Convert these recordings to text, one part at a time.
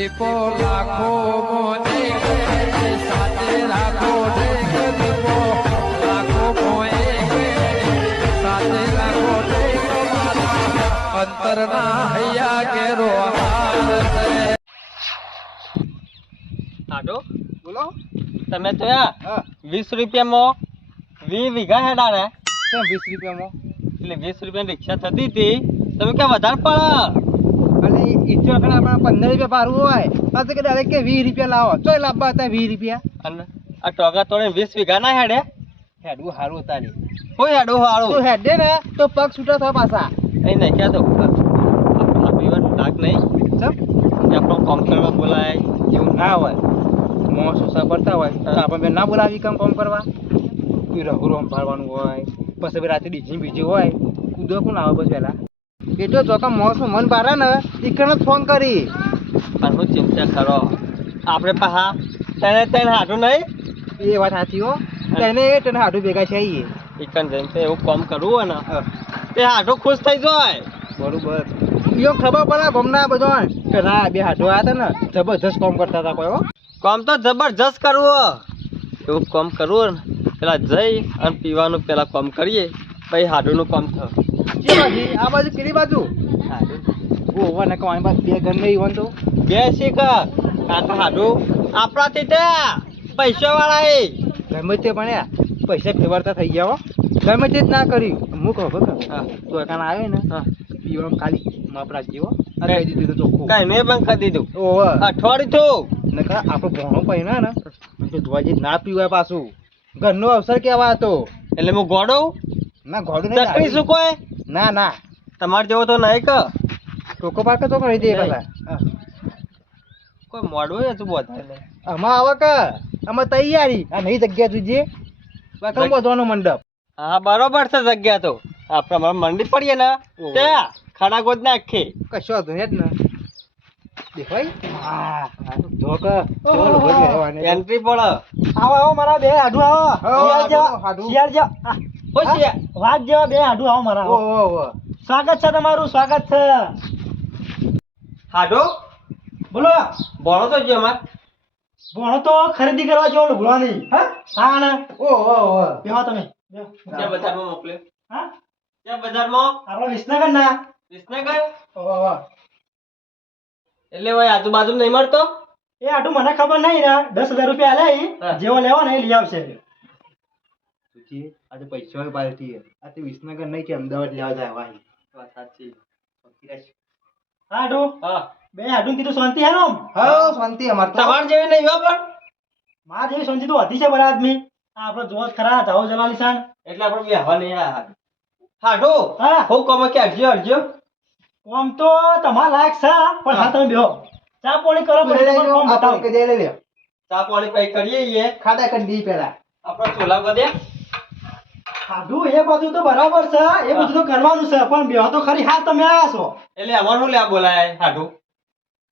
દીપો લાખો મોને સાથે રાખો દીપો લાખો મોએ સાથે રાખો અંતરના હૈયા કેરો આડો બોલો. તમે તો હા 20 રૂપિયામાં 20 વીઘા હેડા ને કેમ 20 રૂપિયામાં? એટલે 20 રૂપિયાની રિક્ષા થતી હતી તમે ક્યાં વધારે પડે અને ઈચ્છો આપણે 15 રૂપિયા ભાડું હોય પાછું કે ડાયરેક્ટ કે 20 રૂપિયા લાવો ચોય લાવવા હતા 20 રૂપિયા. અને આ ટોગા તોડે 20 વીઘા ના હેડે હેડવું સારું હતા ને કોઈ હેડો તો હારું હેડે ને તો પગ છૂટા થવા પાછા. એ નહીં ક્યાં તો આપણા પીવાનું નાક નહીં ચમ કે આપણો કામ કરવા બોલાય એવું ના હોય મોસો સાંભળતા હોય તો આપણે બે ના બોલાવી કામ કરવા રહું ભરવાનું હોય પછી રાતે ડીજી બીજી હોય કૂદો કોણ આવે પછી પહેલા એટલો ચોકા મોસમાં મન પાડે ને ઈકણ જ ફોન કરી પણ હું ચિંતા કરો આપણે પાહા તેને હાટું નહીં એ વાત સાચી હો તેને તને હાડું ભેગા છે ઈ ચિકન જઈને તો એવું કામ કરવું હોય ને તે હાટું ખુશ થઈ જાય બરોબર ઈયો ખબર પડે ગમના બધો કે ના બે હાડો આવ્યા હતા ને જબરજસ્ત કામ કરતા હતા કોઈ હો કામ તો જબરજસ્ત કરવું એવું કામ કરવું ને પેલા જઈ અને પીવાનું પેલા કામ કરીએ પછી હાડુનું કામ થાય ચી બાજુ આ બાજુ પેલી બાજુ ઓવા ને કવાની પાસે બે ઘર નહીં હોય તો બે શીખ કાકા હાડું આપણાથી તે પૈસા વાળા એ ગમે તે ભણ્યા પૈસા ફેવરતા થઈ ગયા હો ગમે તે જ ના કર્યું હું કહું ખબર હા તો એકાને આવે ને હા પીવાનું ખાલી માપ રાખજો હો અને કહી દીધું તો ચોખ્ખું કઈ મેં પણ કરી દીધું ઓવા અઠવાડિયું ને કા આપણો ભણો પહેર્યો ને તો ધોવાજી ના પીવાય પાછું ઘરનો અવસર કેવા હતો એટલે હું ગોડો ના ઘોડું નહીં ચકરી શું કોઈ ના ના તમારે જેવો તો નહીં કે ટોકો પાક તો કરી દે નહીં. પેલા કોઈ મોડું હોય તું બતાવે આમાં આવે કે આમાં તૈયારી આ નહીં જગ્યા જોઈએ બાકી બધવાનો મંડપ હા બરોબર છે જગ્યા તો આપણે મંડી પડીએ ને ત્યાં ખાડા ગોદ નાખી કશો હતો હેડ ને દેખાય હા જો કે એન્ટ્રી પડે આવો આવો મારા બે હાડું આવો શિયાળ જેવા હો શિયા. વાત જેવા બે હાડું આવો મારા આવો. સ્વાગત છે તમારું સ્વાગત છે હાડો બોલો ભણો તો છે અમાર ભણો તો ખરીદી કરવા જેવો ભૂલો નહીં હા ને બેહો તમે બેહો. ક્યાં બજારમાં મોકલે હા ક્યાં બજારમાં આપણો વિસનગર ના વિસનગર એટલે ભાઈ આજુબાજુ નહીં મળતો એ હાડું મને ખબર નહીં ને 10,000 રૂપિયા લઈ હા. જેવો લેવો ને એ લઈ આવશે આજે પૈસા પાર્ટી આ તે વિસનગર નહીં કે અમદાવાદ લેવા જાય ભાઈ વાત સાચી હા હાડું હા બે હાડું કીધું શાંતિ હે ને હા શાંતિ અમાર તો તમાર જેવી નહીં હો પણ માર જેવી શાંતિ તો હતી છે બરા આદમી આ આપણો જોત ખરા જાઓ જલાલી સાન એટલે આપણે બે હવા નહીં આ હાડો હા હું કમે કે અરજો કોમ તો તમારા લાયક છે પણ હા તમે બેહો ચા પાણી કરો પછી તમને કોમ બતાવો કે દે લે ચા પાણી કઈ કરીએ ઈએ ખાડા કરી દી પેલા આપણો ચોલા બધે હાડું એ બધું તો બરાબર છે એ બધું તો કરવાનું છે પણ બેહો તો ખરી હા તમે આયા છો એટલે અમારું લે બોલાય હાડુ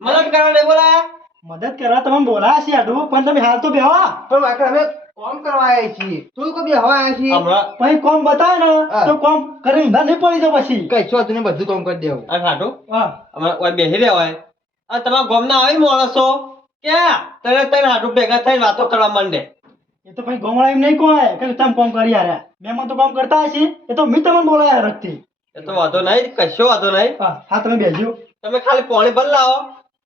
મદદ કરવા નહીં બોલાય મદદ કરવા તમે બોલાયા છે હાડું પણ તમે હાલ તો બેહો પણ વાકર અમે કોમ કરવા આવ્યા છીએ તું કો બે હવા આવ્યા છીએ હમણાં પછી કોમ બતાવે ને હા. તો કોમ કરીને ઊંધા નહીં પડી જાવ પછી કઈ છો તને બધું કામ કરી દેવું આ હાડુ હા અમે ઓય બેહી રહ્યા હોય આ તમારા ગામના આવી માણસો ક્યાં તને હાડુ ભેગા થઈને વાતો કરવા માંડે એ તો પછી ગોમડા એમ નહીં કોઈ કે તમે કોમ કરી આર્યા મહેમાન તો કામ કરતા હશે એ તો મેં તમને બોલાયા રખતી એ તો વાંધો નહીં કશો વાંધો નહીં હા તમે બેસજો તમે ખાલી પાણી ભર લાવો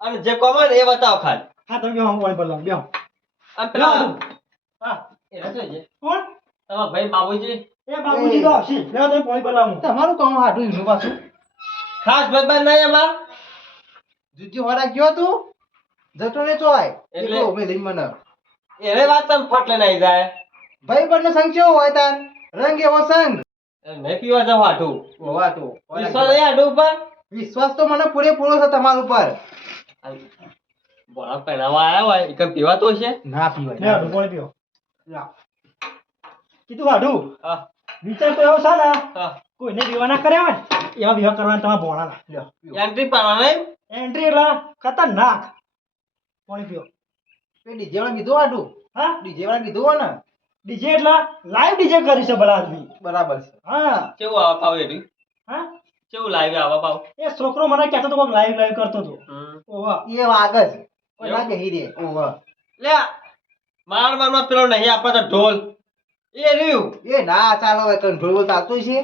અને જે કોમ હોય ને એ બતાવો ખાલી હા તમે બેહો હું પાણી ભરલાવ બેહો અને પેલા હા એને શું છે કોણ તમારા ભાઈ બાબુજી એ બાબુજી તો આવશે બેહો તમે પાણી ભરલાવ તમારું કામ હાટું ઈનું પાછું ખાસ ભાઈ નહીં અમાર જુજી વાળા ગયો તું જતો ને ચોય એટલે? એટલે મે લઈ મને એને વાત તમે ફટ લઈને આવી જાય ભાઈ બંને સંગ કેવો હોય તાર રંગ એવો સંગ નહીં પીવા જાવ હાટું હોવા તો વિશ્વાસ નહીં હાટું ઉપર વિશ્વાસ તો મને પૂરેપૂરો છે તમારા ઉપર બોલા પહેરાવા આવ્યા હોય એક પીવા તો છે ના પીવાય લે હાડું પાણી પીઓ કીધું હાડું હા વિચાર તો એવો છે ને હા કોઈને વિવાહ ના કર્યા હોય ને એવા વિવાહ કરવાના તમારા ભોળાના લ્યો એન્ટ્રી પાડવા નહીં એન્ટ્રી એટલે ખતરનાક પાણી પીઓ તે ડીજે વાળા કીધું હાટું હા ડીજે વાળા કીધું હો ને ડીજે એટલે લાઈવ ડીજે કરી છે ભલા આદમી બરાબર છે હા કેવું આવતા હોય એટલી હા કેવું લાવ્યો આવા ભાવ એ છોકરો મને કહેતો તો કોક લાઈવ કરતો હતો. ઓવા. એ વાગજ કોઈ ના એવું? બેહી રે ઓવા લે મારમાં પેલો નહીં આપડે તો ઢોલ એ રહ્યું એ ના ચાલો હવે કંટ્રોલ ચાલતું છે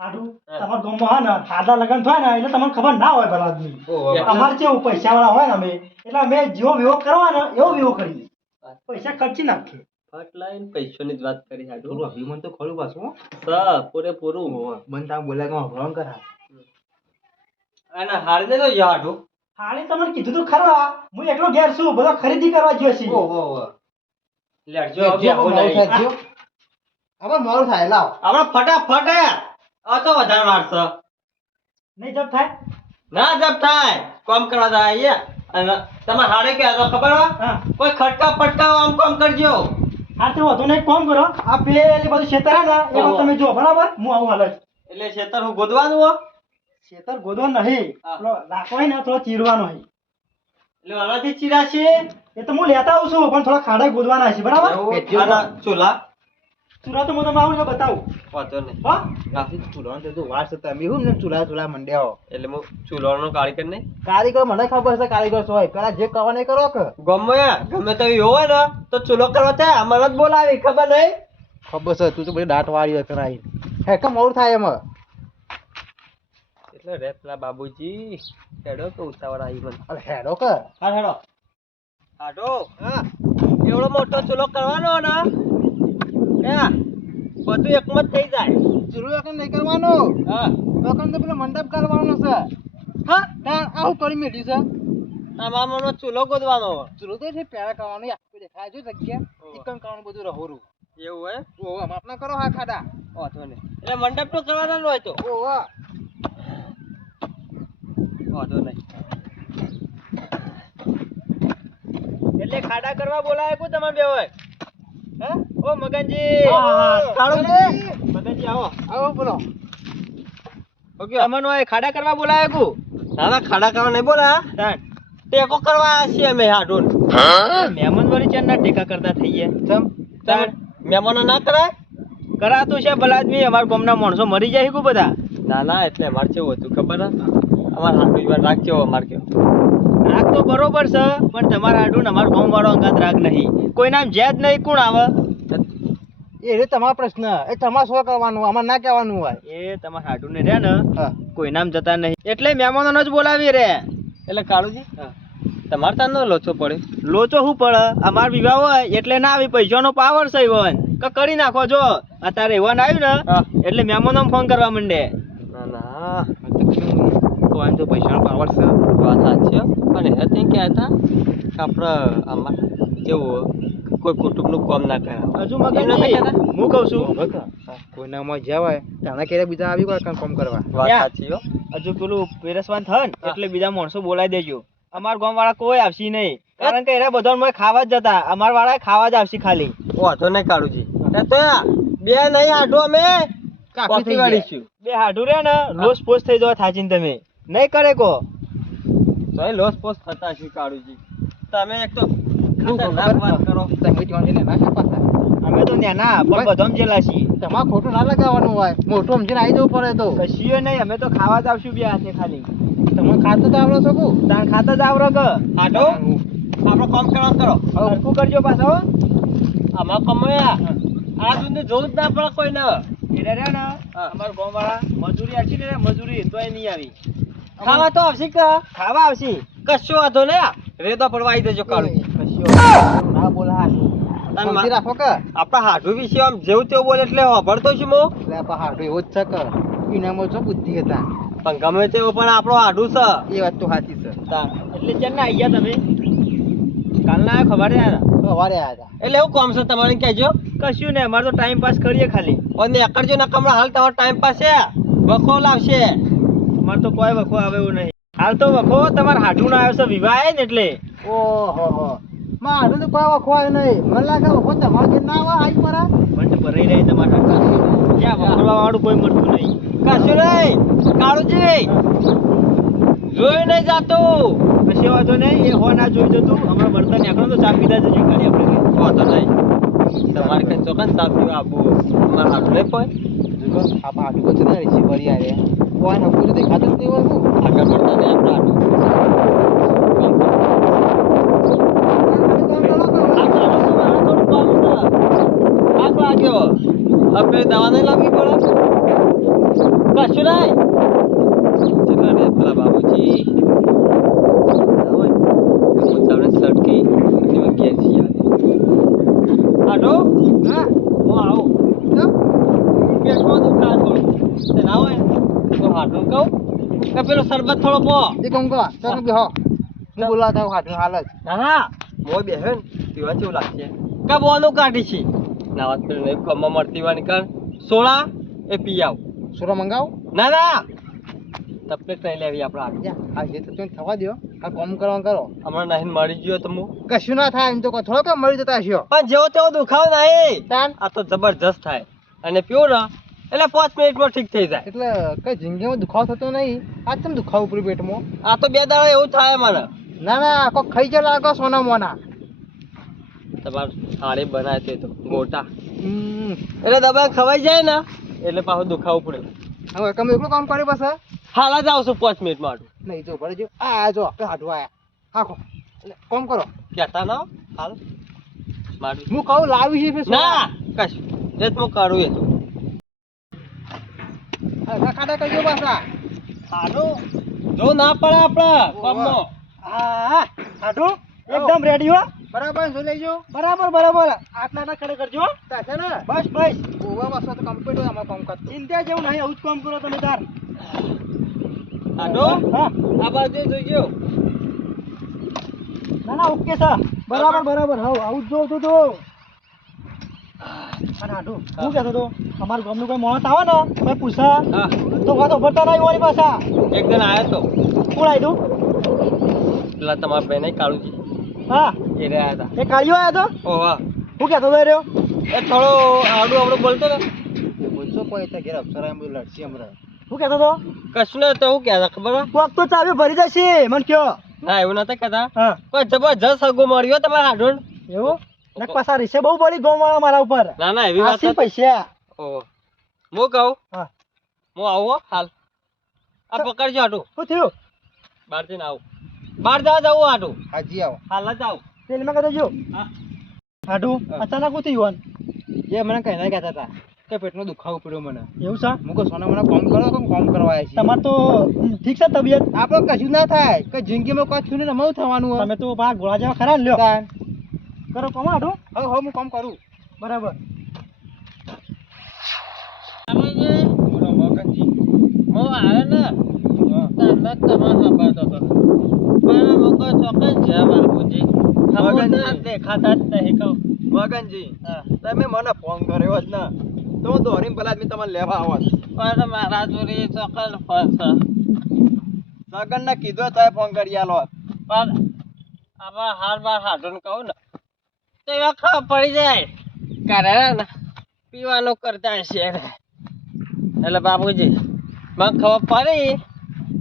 આટલું હા. તમારા ગામમાં હે ને સાદા લગન થાય ને એટલે તમને ખબર ના હોય પેલા આદમી. ઓહો. અમારે કેવું પૈસાવાળા હોય ને અમે એટલે અમે જેવો વિવો કરવાનો એવો વિવો કરીએ. પૈસા ખર્ચી નાખીએ. ફટ લાઈન પૈસાની જ વાત કરી હાડું થોડું અભિમાન તો ખરું પાછું હો. પૂરેપૂરું મન તામ બોલ્યા કે ભણ કરા અને હાડીને તો યાડું હાલી તમને કીધું તો ખરા હું એકલો ઘેર છું બધો ખરીદી કરવા ગયો છે. લેડજો જે મોડું થાય જો. હવે મોડું થાય લાવ આપણે ફટાફટ આ તો વધારે વાર છે નહીં જબ થાય. ના જબ થાય કોમ કરવા જાય અને તમારે હાડે કે આ તો ખબર હોય હા કોઈ ખટકા પટકા આમ કોમ કરજો આ તો વધુ નહીં કોમ કરો આ પેલી બધું ખેતર હે ને એ બધું તમે જો બરાબર હું આવું હાલ જ. એટલે ખેતર હું ગોદવાનું હો ખેતર ગોદવા નહીં હા. પેલો રાખો હોય ને થોડો ચીરવાનો હોય એટલે આનાથી ચીરાશે એ તો હું લેતા આવું છું પણ થોડા ખાડા ગોદવાના છે બરાબર. આના ચૂલા ચૂલા તો હું તમને આવું એટલે બતાવું વાંધો નહીં હા ચૂલાનો તો વાર છે તમે હું ને ચૂલા મંડ્યા એટલે હું ચૂલાનો કારીગર નહીં કારીગર મને ખબર છે કારીગર શું હોય પેલા જે કરવાનું એ કરો કે ગમે તો એવું હોય ને તો ચૂલો કરવા થાય અમારે જ બોલાવી ખબર નહીં ખબર છે તું તો બધી દાંત વાળી કરાવી હે કેમ મોડું થાય એમાં એટલે રે પેલા બાબુજી હેડો તો ઉતાવળ આવી મને અરે હેડો કે હા હેડો હાડો હા એવડો મોટો ચૂલો કરવાનો ને હે બધું એકમાં જ થઈ જાય ચૂલો એકન નહીં કરવાનો હા એકન તો પેલો મંડપ કરવાનો છે હા તાર આવું કરી મેળ્યું છે આમાં મને ચૂલો ગોદવાનો ચૂલો તો છે પેલા કરવાનું આખું દેખાય જો જગ્યા ઓહો. ચિકન કરવાનું બધું રહોરું એવું હોય ઓહો આપના કરો હા ખાડા વાંધો નહીં એટલે મંડપ તો કરવાનો જ હોય તો ઓહો વાંધો નહીં એટલે ખાડા કરવા બોલાય કો તમારે બે હોય હે ઓ મગનજી કાળુજી મગનજી આવો આવો બોલો ઓકે અમનો એ ખાડા કરવા બોલાય કો ના ના ખાડા કરવા નહીં બોલા ટેકો કરવા આવ્યા છીએ અમે હાડુન મહેમાન વળી ચેનના ટેકા કરતા થઈએ ચમ મહેમાનો ના કરાય કરાતું છે ભલા આદમી અમારા ગામના માણસો મરી જાય કો બધા ના ના એટલે અમારે કેવું હતું ખબર હે અમારે હાડું ઈવન રાખજો અમારે કેવું રાગ તો બરોબર છે પણ તમારા હાડું અમારો ગામ વાળો અંગાત રાગ નહીં કોઈ નામ જે જ નહીં કોણ આવે એ રે તમારો પ્રશ્ન એ તમારે શું કરવાનું અમારે ના કહેવાનું હોય એ તમારા હાડું ને રે ને હા કોઈ નામ જતા નહીં એટલે મહેમાનોને જ બોલાવી રે એટલે કાળુજી તમારે તાર નો લોચો પડે લોચો શું પડે અમાર વિવાહ હોય એટલે ના આવી પૈસાનો પાવર છે ઈવન કે કરી નાખો જો અત્યારે ઈવન આવ્યું ને એટલે મહેમાનો ફોન કરવા માંડે ના ના તો આમ તો પૈસાનો પાવર છે વાત સાચી પણ એને તે કહેતા કે આપણે અમાર કેવું કોઈ કુટુંબનું કામ ના કરે હજુ મગજ હું કહું છું કોઈનામાં જ્યાં હોય ત્યાંના ક્યારે બીજા આવી કોઈ કામ કરવા વાત સાચી હો હજુ પેલું પેરસવાન થાય ને એટલે બીજા માણસો બોલાવી દેજો અમાર ગામ વાળા કોઈ આવશે નહીં કારણ કે એના બધા ખાવા જ જતા અમાર વાળા ખાવા જ આવશે ખાલી વાંધો નહીં કાળુજી તો બે નહીં હાડું અમે કોફી વાળીશું બે હાડું રે ને લોસ પોસ થઈ જવા થાચીને તમે નહીં કરે કો તો એ લોસ પોસ થતા છે કાળુજી તમે એક તો ખતરનાક વાત કરો અમે તો ન્યાના પણ બધા જેલા છીએ તમારે ખોટું ના લગાવવાનું હોય મોટું સમજીને આવી જવું પડે તો કશીએ નહીં અમે તો ખાવા જ આવશું બે હાથે ખાલી તમે ખાતો તો આવડો છો કુ તાણ ખાતા જ આવરો કે હાડો આપણો કામ કરવાનું કરો હરકું કરજો પાછો આમાં કમાયા આ દુને જોવું જ ના પડે કોઈ ને એટલે રે ને અમાર ગામ વાળા મજૂરી આવશે ને મજૂરી તોય નહીં આવી ખાવા તો આવશે કે ખાવા આવશે કશો વાંધો ને રેતો પડવા આવી દેજો કાળું ના બોલા સમજી રાખો કે આપણા હાડું વિશે આમ જેવું તેવું બોલે એટલે વાપરતો છું મો એટલે પહાડો એવો જ છે કે એનામાં શું બુદ્ધિ હતા પણ ગમે તેવું પણ આપણો હાડું છે એ વાત તો સાચી છે એટલે ચેન્ના આવી ગયા તમે કાલના ખબર છે સવારે આવ્યા હતા એટલે એવું કોમ છે તમારે કહેજો કશું ને અમારે તો ટાઈમ પાસ કરીએ ખાલી અને એકડજો ને કમરા હાલ તમારો ટાઈમ પાસ છે વખો લાવશે અમારે તો કોઈ વખો આવે એવું નહીં હાલ તો વખો તમારે હાડું ના આવ્યો છે વિવાહ ને એટલે ઓહો મારે તો કોઈ વખવાય નહીં મને લાગે વખો તમારે ઘેર ના આવે આઈ પરા પણ ભરાઈ રહી તમારા જ્યાં વખોડવા વાળું કોઈ મળતું નહીં કશું નહીં કાળુજી જોઈ નહીં જાતું કશી વાંધો નહીં એ હો ના જોઈ જતું હમણાં બળતણ નીકળો તો ચા પીધા જઈએ ખાલી આપણે વાંધો નહીં તમારે કઈ ચોકન ચા પીવા આપવું તમારે હાડું નહીં કોઈ આ પાટું છે ને ઋષિ ભરી આવ્યા કોઈ નકું દેખાતું જ નહીં હોય હું આગળ પડતા નહીં આપણે આટલું લાગ્યો હવે દવા નહીં લાવવી પડે કશું નહીં ચલો રે પેલા બાબુજી હું તમને સડકી કેસી આટો હા હું આવું પેટમાં દુખાય થોડું તે ના હોય તો હાટું કહું કે પેલો શરબત થોડો પો એ કોમ કો ચાલ બેહો હું બોલાવતા હું હાથનું હાલ જ ના ના મોય બેહે ને પીવા જેવું લાગશે કે બોનું કાઢી છે ના વાત કરી નહીં કમમાં મળતી વાની કર સોળા એ પી આવ સુરો મંગાવ ના ના તપલેટ નહીં લેવી આપણે આગળ જા આ જે તો થવા દો આ કોમ કરવાનું કરો હમણાં નહીં મળી ગયો તો હું કશું ના થાય એમ તો થોડો કામ મળી જતા હશો પણ જેવો તેવો દુખાવ નહીં તાન આ તો જબરજસ્ત થાય અને પીવું ને એટલે 5 મિનિટમાં ઠીક થઈ જાય એટલે કઈ જિંદગીમાં દુખાવો થતો નહીં આજ તમે દુખાવો ઉપરી પેટમાં આ તો 2 દાડા એવું થાય મને ના ના કોઈ ખાઈ જ લાગો સોના મોના તમારે થાળી બનાવે તે તો ગોટા એટલે દબાણ ખવાઈ જાય ને એટલે પાછું દુખાવું પડે હવે તમે એટલું કામ કર્યું બસ હાલ જ આવશું 5 મિનિટ માટે નહીં જો ભરે જો આ જો આપણે હાડવા આયા હાખો કોમ કરો કહેતા ના હો, હાલ મારું હું કહું લાવી છે ફેર ના કશું એ તો હું કરું એ તો ખાડા કરજો પાછા સારું જો ના પડે આપણે પગમાં હા હાડું એકદમ રેડી હો બરાબર જો લેજો બરાબર બરાબર આટલા ના ખડે કરજો હો. તાશે ને બસ બસ ઓવા બસ તો કમ્પ્લીટ હોય અમારું કામ કરતું ચિંતા જેવું નહીં આવું જ કામ કરો તમે તાર આટો હા આ બાજુ જોઈજો ના ના ઓકે સર બરાબર બરાબર હા આવું જ જોઉં તો અને હાડું શું કહેતો તો અમારા ગામનું કોઈ માણસ આવે ને મેં પૂછા હા તો વાતો ભરતા નહીં મારી પાછા એક જણ આવ્યો તો કોણ આવ્યું પેલા તમારા બેન કાળુજી હા એ રહ્યા હતા એ કાળિયો આવ્યો તો ઓ વાહ શું કહેતો તો એ રહ્યો એ થોડો આવડું આવડું બોલતો ને બોલશો કોઈ ત્યાં ઘેર અપ્સરા એમ બધું લડશે હમણાં શું કહેતો તો કશું ને તો હું કહેતા ખબર હે? કોક તો ચાવી ભરી જશે મને કયો ના એવું નતા કહેતા હા કોઈ જબરજસ્ત સગો મળ્યો તમારા હાડોળ એવું ને પાછા રીસે બહુ પડી ગામવાળા મારા ઉપર ના ના એવી વાત આશી નથી. પૈસા ઓહો હું કહું હા હું આવું હો, હાલ આ પકડજો હાટું શું થયું બહાર જઈને આવું બહાર જવા જવું હાટું હાજી આવો હાલ જ આવું તેલમાં કહેતો જો હા હાડું હા. અચાનક શું થયું એ મને કઈ ના કહેતા હતા કે પેટનો દુખાવો પડ્યો મને એવું છે હું કહું સોના મને કામ કરો તો કામ કરવા આવ્યા છીએ તમારે તો ઠીક છે તબિયત આપણે કશું ના થાય કે જિંદગીમાં કોઈ થયું ને અમારું થવાનું હોય તમે તો બા ગોળા જેવા ખરા ને લ્યો તાન. કરો કોમાં હાડું હવે હવે હું કામ કરું બરાબર બોલો મગનજી હું આવ્યો ને તમને તમારે સાંભળતો હતો મારા મગજ ચોક્કસ છે બાપુજી મગનજી. દેખાતા જ નહીં કહું મગનજી હા તમે મને ફોન કર્યો જ ને તો હું દોરીને પેલા મેં તમને લેવા આવત પણ મારા જોડી ચોક્કસ ફરશે સગન ને કીધું તો ફોન કરી આલો પણ આમાં હાર બાર હાડું કહું ને તો એવા ખબર પડી જાય કારણ ને પીવાનું કરતા હશે એટલે બાપુજી મને ખબર પડી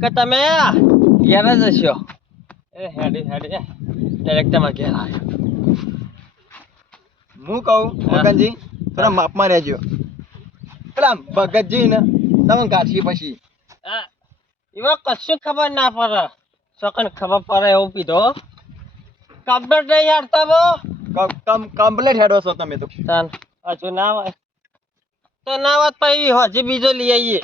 કે તમે ઘેર જ હશો એ હેડી હેડી ડાયરેક્ટ તમારે ઘેર આવ્યો હું કહું હા. મગનજી થોડા માપમાં રહેજો પેલા ભગતજી ને તમને કાઢી પછી હા એમાં કશું ખબર ના પડે સકન ખબર પડે એવું પીધો કમ્પ્લેટ નહીં યાર તમે કમ્પ્લીટ હેડો છો તમે તો તાન હજુ ના હોય તો ના વાત પછી હજી બીજો લઈ આવીએ